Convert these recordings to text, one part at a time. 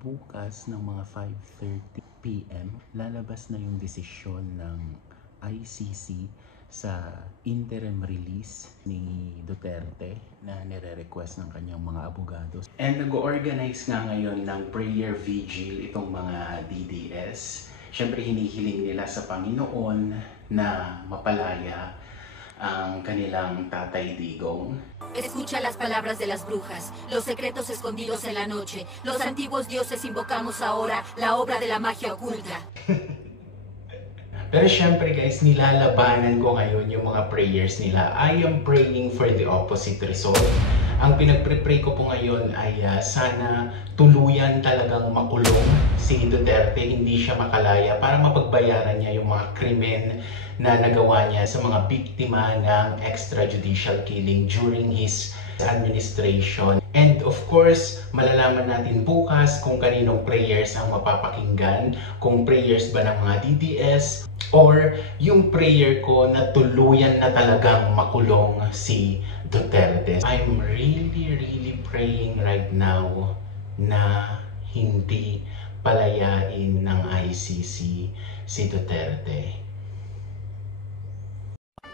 bukas ng mga 5:30 PM, lalabas na yung desisyon ng ICC sa interim release ni Duterte na nire-request ng kanyang mga abogados. And nag-organize nga ngayon ng prayer vigil itong mga DDS. Siyempre hinihiling nila sa Panginoon na mapalaya ang kanilang Tatay Digong. Escucha las palabras de las brujas, los secretos escondidos en la noche. Los antiguos dioses invocamos ahora la obra de la magia oculta. Pero syempre guys, nilalabanan ko ngayon yung mga prayers nila. I am praying for the opposite result. Ang pinagpre-pray ko po ngayon ay sana tuluyan talagang makulong si Duterte, hindi siya makalaya para mapagbayaran niya yung mga krimen na nagawa niya sa mga biktima ng extrajudicial killing during his administration. And of course, malalaman natin bukas kung kaninong prayers ang mapapakinggan, kung prayers ba ng mga DDS or yung prayer ko na tuluyan na talagang makulong si Duterte. I'm really praying right now na hindi palayain ng ICC si Duterte.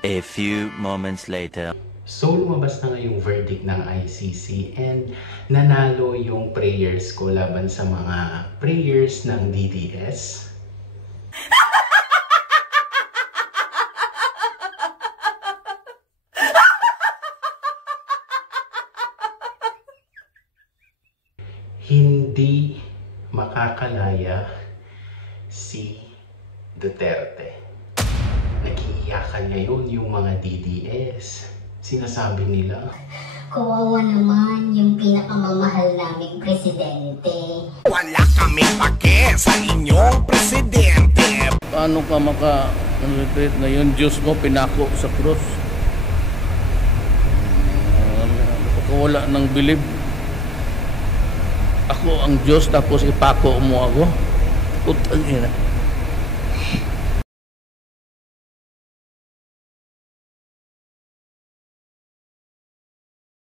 A few moments later. So, lumabas na nga yung verdict ng ICC and nanalo yung prayers ko laban sa mga prayers ng DDS. Hindi makakalaya si Duterte. Nag-iiyakan ngayon yung mga DDS. Sinasabi nila, kawawa naman yung pinakamamahal naming presidente. Wala kaming pake sa inyong presidente. Paano ka maka-retreat na yung Diyos mo pinako sa krus? Wala ng bilib. Ako ang Diyos tapos ipako mo ako? Putang ina.